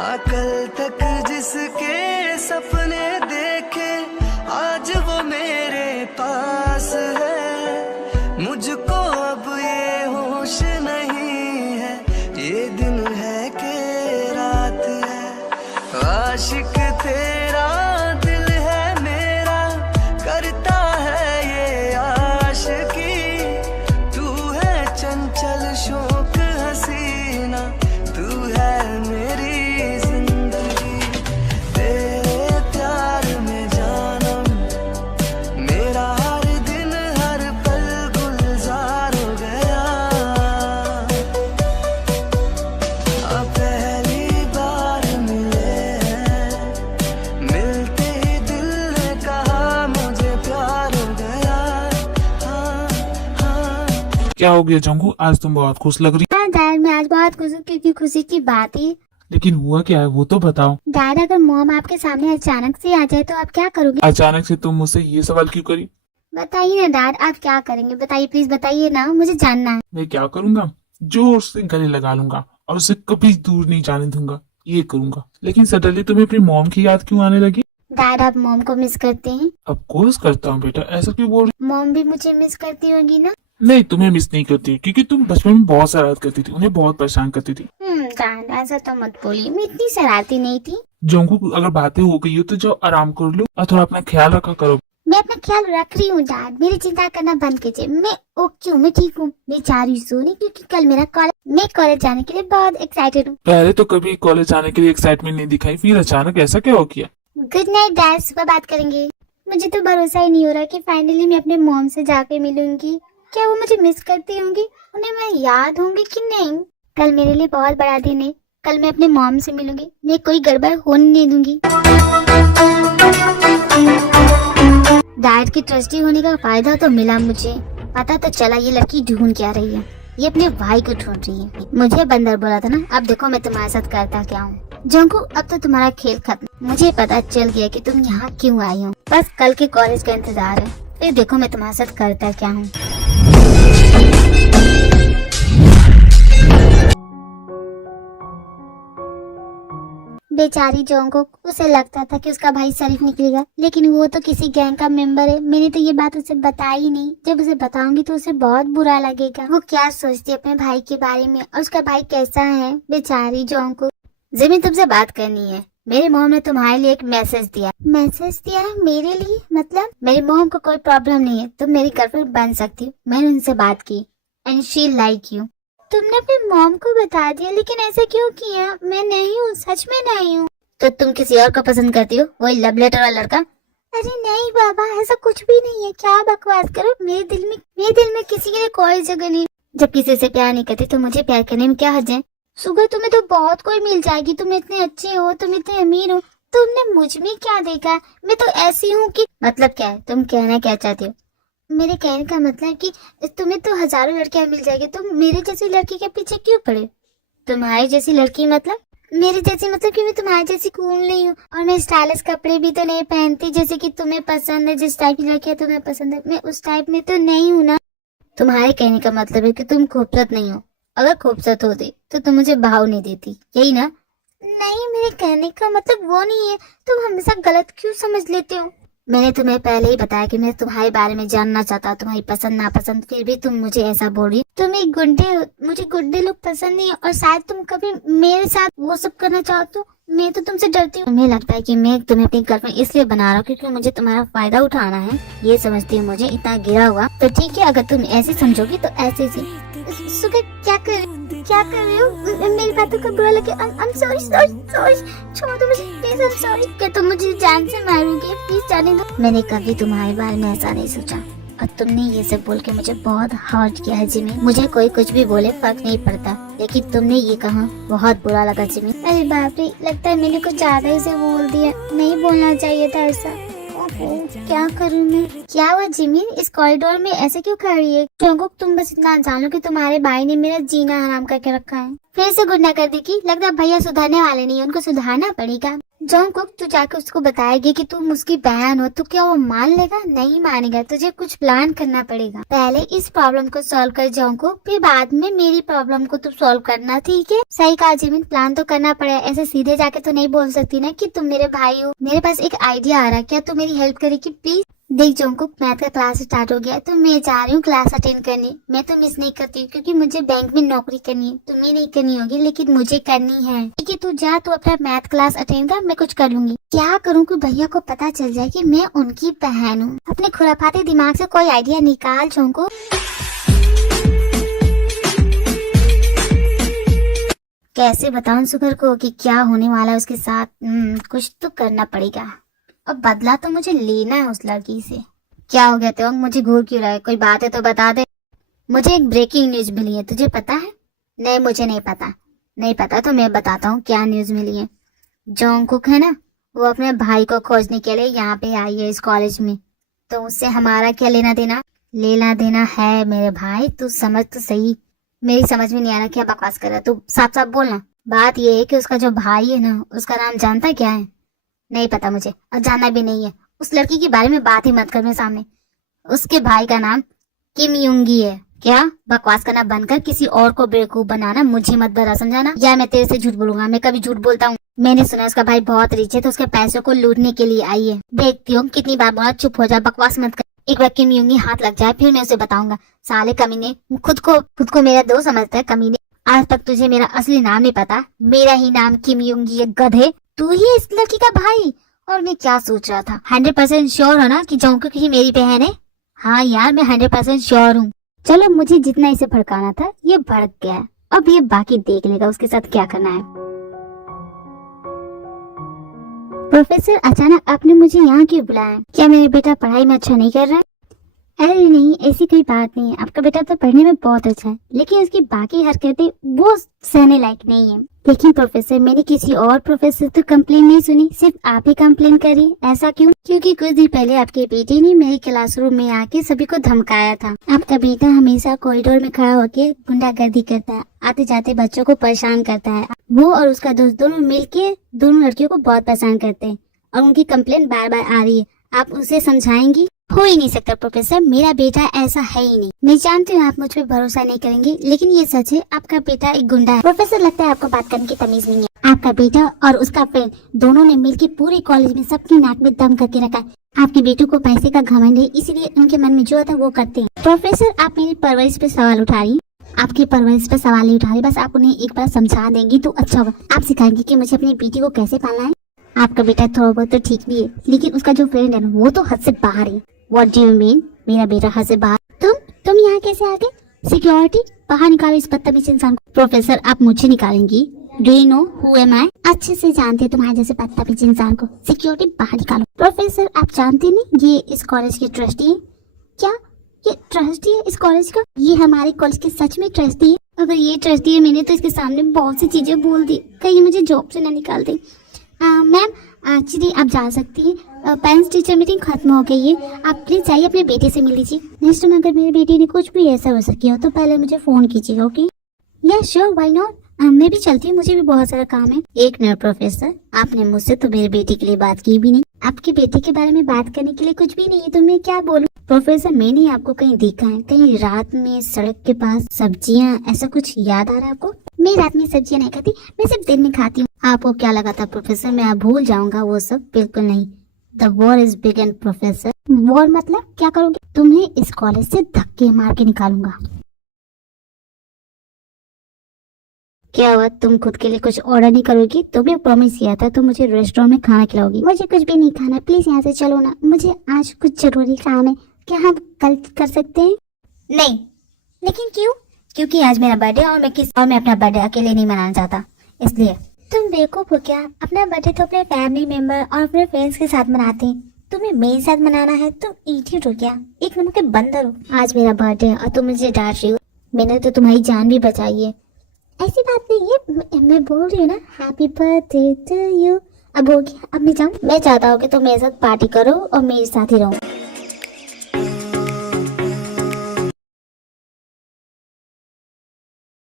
कल तक जिसके सपने देखे आज वो मेरे पास है। मुझको अब ये होश नहीं है, ये दिन है कि रात है। आशिक तेरा दिल है मेरा, करता है ये आशिकी। तू है चंचल शौक हसीना, तू है मेरी जिंदगी। तेरे प्यार में जानम मेरा हर दिन हर पल गुलजार हो गया। अब पहली बार मिले हैं, मिलते ही दिल ने कहा मुझे प्यार हो गया। हाँ हाँ। क्या हो गया जंगू, आज तुम बहुत खुश लग रही। हाँ डैड, मैं आज बहुत खुश हूँ क्योंकि खुशी की बात है। लेकिन हुआ क्या है वो तो बताओ। डैड, अगर मॉम आपके सामने अचानक से आ जाए तो आप क्या करोगे? अचानक से तुम मुझसे ये सवाल क्यों करी? बताइए ना डैड, आप क्या करेंगे? बताइए, प्लीज बताइए ना, मुझे जानना है। मैं क्या करूंगा? जोर से गले लगा लूंगा और उसे कभी दूर नहीं जाने दूंगा, ये करूंगा। लेकिन सडनली तुम्हें अपनी मॉम की याद क्यों आने लगी? डैड, आप मॉम को मिस करते हैं? अब कोर्स करता हूँ बेटा, ऐसा क्यों बोल रही? मॉम भी मुझे मिस करती होगी ना? नहीं, तुम्हें मिस नहीं करती क्योंकि तुम बचपन में बहुत शरारत करती थी, उन्हें बहुत परेशान करती थी। डैड, ऐसा तो मत बोलिए, मैं इतनी शरारती नहीं थी। जोंगू, अगर बातें हो गई हो तो जाओ आराम कर लो और थोड़ा अपना ख्याल रखा करो। मैं अपना ख्याल रख रही हूँ डैड, मेरी चिंता करना बंद कीजिए। मैं ओके हूँ, मैं ठीक हूँ। मैं चाह रही हूँ सोने क्योंकि कल मेरा मैं कॉलेज जाने के लिए बहुत एक्साइटेड हूँ। पहले तो कभी कॉलेज जाने के लिए एक्साइटमेंट नहीं दिखाई, फिर अचानक ऐसा क्या हो गया? गुड नाइट डैड, सुबह बात करेंगे। मुझे तो भरोसा ही नहीं हो रहा कि फाइनली मैं अपने मॉम से जाके मिलूंगी। क्या वो मुझे मिस करती होंगी? उन्हें मैं याद होंगी कि नहीं? कल मेरे लिए बहुत बड़ा दिन है। कल मैं अपने मॉम से मिलूंगी, मैं कोई गड़बड़ होने नहीं दूंगी। डैड की ट्रस्टी होने का फायदा तो मिला मुझे। पता तो चला ये लड़की ढूंढ क्या रही है। ये अपने भाई को ढूंढ रही है। मुझे बंदर बोला था ना, अब देखो मैं तुम्हारे साथ करता क्या हूँ। जंकू, अब तो तुम्हारा खेल खत्म। मुझे पता चल गया कि तुम यहाँ क्यों आई हो। बस कल के कॉलेज का इंतजार है, फिर देखो मैं तुम्हारे साथ करता क्या हूँ। बेचारी जोंगुक, उसे लगता था कि उसका भाई शरीफ निकलेगा, लेकिन वो तो किसी गैंग का मेंबर है। मैंने तो ये बात उसे बताई नहीं। जब उसे बताऊंगी तो उसे बहुत बुरा लगेगा। वो क्या सोचती है अपने भाई के बारे में और उसका भाई कैसा है। बेचारी जोंगुक। जिमी, तुमसे बात करनी है। मेरी मॉम ने तुम्हारे लिए एक मैसेज दिया। मैसेज दिया है मेरे लिए? मतलब? मेरी मॉम को कोई प्रॉब्लम नहीं है, तुम मेरी गर्लफ्रेंड बन सकती हो। मैंने उनसे बात की एंड शी लाइक यू। तुमने अपनी मॉम को बता दिया, लेकिन ऐसा क्यों किया? मैं नहीं हूँ, सच में नहीं हूँ। तो तुम किसी और को पसंद करती हो, वही लव लेटर वाला लड़का? अरे नहीं बाबा, ऐसा कुछ भी नहीं है। क्या बकवास करो। मेरे दिल में किसी के लिए कोई जगह नहीं। जब किसी से प्यार नहीं करती तो मुझे प्यार करने में क्या हर्ज है? सुगर, तुम्हें तो बहुत कोई मिल जाएगी। तुम इतने अच्छे हो, तुम इतने अमीर हो, तुमने मुझ में क्या देखा? मैं तो ऐसी हूँ कि मतलब क्या है? तुम कहना क्या चाहती हो? मेरे कहने का मतलब कि तुम्हें तो हजारों लड़कियां मिल जाएगी, तुम मेरे जैसी लड़की के पीछे क्यों पड़े? तुम्हारी जैसी लड़की मतलब? मेरी जैसी मतलब कि मैं तुम्हारी जैसी कूल नहीं हूँ और मैं स्टाइलिश कपड़े भी तो नहीं पहनती जैसे कि तुम्हें पसंद है। जिस टाइप की लड़कियां तुम्हें पसंद है, मैं उस टाइप में तो नहीं हूँ ना। तुम्हारे कहने का मतलब है कि तुम खूबसूरत नहीं हो। अगर खूबसूरत होती तो तुम मुझे भाव नहीं देती, यही ना? नहीं, मेरे कहने का मतलब वो नहीं है। तुम हमेशा गलत क्यों समझ लेते हो? मैंने तुम्हें पहले ही बताया कि मैं तुम्हारे बारे में जानना चाहता हूँ, तुम्हारी पसंद नापसंद, फिर भी तुम मुझे ऐसा बोल रही हो। तुम एक गुंडे हो, मुझे गुंडे लोग पसंद नहीं है और शायद तुम कभी मेरे साथ वो सब करना चाहते हो। मैं तो तुमसे डरती हूँ। तुम्हें लगता है कि मैं तुम्हें अपनी गर्लफ्रेंड इसलिए बना रहा हूँ क्योंकि मुझे तुम्हारा फायदा उठाना है, ये समझती हूँ मुझे इतना गिरा हुआ। तो ठीक है, अगर तुम ऐसे समझोगी तो ऐसे ही। सुगर, क्या कर रहे हो? मेरी बातों का बुरा लगे? I'm sorry, छोड़ दो मुझे प्लीज। I'm sorry। क्या तुम मुझे जान से मारोगे? प्लीज जाने दो। मैंने कभी तुम्हारे बारे में ऐसा नहीं सोचा और तुमने ये सब बोल के मुझे बहुत हर्ट किया है जिमी। मुझे कोई कुछ भी बोले फर्क नहीं पड़ता, लेकिन तुमने ये कहा बहुत बुरा लगा जिमी। अरे बाप रे, लगता है मैंने कुछ ज्यादा ही से बोल दिया। नहीं बोलना चाहिए था ऐसा। क्या करूँ मैं? क्या हुआ जिमी? इस कॉरिडोर में ऐसे क्यों खड़ी है? क्योंकि तुम बस इतना जानो कि तुम्हारे भाई ने मेरा जीना हराम करके रखा है। फिर से गुंडा कर दी की? लगता है भैया सुधरने वाले नहीं है, उनको सुधारना पड़ेगा। जॉनकुक, तू जाकर उसको बताएगी कि तुम उसकी बहन हो, तो क्या वो मान लेगा? नहीं मानेगा। तुझे कुछ प्लान करना पड़ेगा। पहले इस प्रॉब्लम को सॉल्व कर जॉनकुक, फिर बाद में मेरी प्रॉब्लम को तू सॉल्व करना, ठीक है? सही कहा जिमिन, प्लान तो करना पड़ेगा। ऐसे सीधे जाके तो नहीं बोल सकती ना कि तुम मेरे भाई हो। मेरे पास एक आइडिया आ रहा है, क्या तू मेरी हेल्प करेगी प्लीज? देख जॉनकुक, मैथ का क्लास स्टार्ट हो गया तो मैं जा रही हूँ क्लास अटेंड करने। मैं तो मिस नहीं करती क्योंकि मुझे बैंक में नौकरी करनी है। तुम्हें नहीं करनी होगी लेकिन मुझे करनी है। ठीक है, तू जा, तू अपना मैथ क्लास अटेंड कर, मैं कुछ कर लूंगी। क्या करूँ कि भैया को पता चल जाए कि मैं उनकी बहन हूँ? अपने खुराफाते दिमाग से कोई आइडिया निकाल जॉनकुक। कैसे बताऊं सुगर को कि क्या होने वाला है उसके साथ? कुछ तो करना पड़ेगा। अब बदला तो मुझे लेना है उस लड़की से। क्या हो गया त्योंग, मुझे घूर क्यों रहा है? कोई बात है तो बता दे। मुझे एक ब्रेकिंग न्यूज मिली है, तुझे पता है? नहीं, मुझे नहीं पता। नहीं पता तो मैं बताता हूँ क्या न्यूज मिली है। जॉनकुक है ना, वो अपने भाई को खोजने के लिए यहाँ पे आई है इस कॉलेज में। तो उससे हमारा क्या लेना देना? लेना देना है मेरे भाई, तू समझ तो सही। मेरी समझ में नहीं आ रहा क्या बकवास कर रहा है, तू साफ साफ बोलना। बात ये है कि उसका जो भाई है ना, उसका नाम जानता क्या है? नहीं पता मुझे, और जानना भी नहीं है। उस लड़की के बारे में बात ही मत कर मेरे सामने। उसके भाई का नाम किम युंगी है। क्या बकवास करना बंद कर, किसी और को बेवकूफ बनाना मुझे मत बता, समझाना? या मैं तेरे से झूठ बोलूंगा? मैं कभी झूठ बोलता हूँ? मैंने सुना उसका भाई बहुत रिच है तो उसके पैसों को लूटने के लिए आई है। देखती हूँ कितनी बार बोला, चुप हो जा, बकवास मत कर। एक बार किम युंगी हाथ लग जाए फिर मैं उसे बताऊंगा। साले कमीने, खुद को मेरा दोस्त समझता है कमीने। आज तक तुझे मेरा असली नाम नहीं पता। मेरा ही नाम किम युंगी है, गधे। तू ही इस लड़की का भाई? और मैं क्या सोच रहा था? 100% श्योर हो ना कि जॉनकुक ही मेरी बहन है? हाँ यार, मैं 100% श्योर हूँ। चलो, मुझे जितना इसे भड़काना था ये भड़क गया है। अब ये बाकी देख लेगा उसके साथ क्या करना है। प्रोफेसर, अचानक आपने मुझे यहाँ क्यों बुलाया? क्या मेरा बेटा पढ़ाई में अच्छा नहीं कर रहा है? अरे नहीं, ऐसी कोई बात नहीं है। आपका बेटा तो पढ़ने में बहुत अच्छा है, लेकिन उसकी बाकी हरकतें वो सहने लायक नहीं है। लेकिन प्रोफेसर, मैंने किसी और प्रोफेसर तो कंप्लेन नहीं सुनी, सिर्फ आप ही कंप्लेन करी। ऐसा क्यों? क्योंकि कुछ दिन पहले आपके बेटे ने मेरे क्लासरूम में आके सभी को धमकाया था। आपका बेटा हमेशा कॉरिडोर में खड़ा होकर गुंडागर्दी करता है, आते जाते बच्चों को परेशान करता है। वो और उसका दोस्त दोनों मिलके दोनों लड़कियों को बहुत परेशान करते हैं और उनकी कंप्लेन बार बार आ रही है। आप उसे समझाएंगी? हो ही नहीं सकता प्रोफेसर, मेरा बेटा ऐसा है ही नहीं। मैं जानती हूँ आप मुझ पे भरोसा नहीं करेंगे, लेकिन ये सच है, आपका बेटा एक गुंडा है। प्रोफेसर, लगता है आपको बात करने की तमीज नहीं है। आपका बेटा और उसका फ्रेंड दोनों ने मिलकर पूरे कॉलेज में सबकी नाक में दम करके रखा है। आपके बेटे को पैसे का घमंड है, इसीलिए उनके मन में जो आता है वो करते हैं। प्रोफेसर, आप मेरी परवरिश पे सवाल उठा रही हैं। आपकी परवरिश पे सवाल नहीं उठा रही, बस आप उन्हें एक बार समझा देंगी तो अच्छा होगा। आप सिखाएंगे कि मुझे अपनी बेटी को कैसे पालना है। आपका बेटा थोड़ा बहुत तो ठीक भी है, लेकिन उसका जो फ्रेंड है वो तो हद से बाहर है। What do you mean? मेरा बेटा हद से बाहर? तुम यहाँ कैसे आ गए? सिक्योरिटी, बाहर निकालो इस बदतमीज इंसान को। प्रोफेसर, आप मुझे निकालेंगी? Do you know who am I? अच्छे से जानते हैं तुम्हारे जैसे बदतमीज इंसान को। सिक्योरिटी, बाहर निकालो। प्रोफेसर, आप जानते नहीं ये इस कॉलेज के ट्रस्टी है? क्या ये ट्रस्टी है इस कॉलेज का? ये हमारे कॉलेज के सच में ट्रस्टी है? अगर ये ट्रस्टी है, मैंने तो इसके सामने बहुत सी चीजें बोल दी, कहीं मुझे जॉब से न निकाल दे। मैम, एक्चुअली आप जा सकती हैं, पेरेंट्स टीचर मीटिंग खत्म हो गई है। आप प्लीज जाइए अपने बेटे से मिल लीजिए। नेक्स्ट टाइम अगर मेरी बेटी ने कुछ भी ऐसा हो सके हो तो पहले मुझे फोन कीजिएगा, ओके? या श्योर, व्हाई नॉट। मैं भी चलती हूँ, मुझे भी बहुत सारा काम है। एक मिनट प्रोफेसर, आपने मुझसे तो मेरे बेटे के लिए बात की भी नहीं। आपके बेटे के बारे में बात करने के लिए कुछ भी नहीं है तो मैं क्या बोलूँ? प्रोफेसर, मैंने आपको कहीं देखा है, कहीं रात में सड़क के पास सब्जियां, ऐसा कुछ याद आ रहा है आपको? मैं रात में सब्जियां नहीं खाती, मैं सिर्फ दिन में खाती हूँ। आपको क्या लगा था प्रोफेसर मैं भूल जाऊंगा वो सब? बिल्कुल नहीं। The war is begin professor. War मतलब क्या करोगे? तुम्हें इस कॉलेज से धक्के मार के निकालूंगा। क्या हुआ, तुम खुद के लिए कुछ ऑर्डर नहीं करोगी? तुमने प्रॉमिस किया था तुम मुझे रेस्टोरेंट में खाना खिलाओगी। मुझे कुछ भी नहीं खाना, प्लीज यहाँ से चलो ना, मुझे आज कुछ जरूरी काम है। क्या हम कल कर सकते हैं? नहीं। लेकिन क्यों? क्योंकि आज मेरा बर्थडे और मैं अपना बर्थडे अकेले नहीं मनाना चाहता, इसलिए। तुम बेवकूफ हो क्या? अपना बर्थडे तो अपने फैमिली मेंबर और अपने फ्रेंड्स के साथ मनाते हैं, तुम्हें मेरे साथ मनाना है? तुम इडियट हो क्या? एक नंबर के बंदर हो। आज मेरा बर्थडे है और तुम मुझे डांट रही हो। मैंने तो तुम्हारी जान भी बचाई है। ऐसी बात नहीं है, मैं बोल रही हूँ ना, हैप्पी बर्थडे टू यू। अब हो गया, अब मैं जाऊँ? मैं चाहता हूँ कि तुम मेरे साथ पार्टी करो और मेरे साथ ही रहो।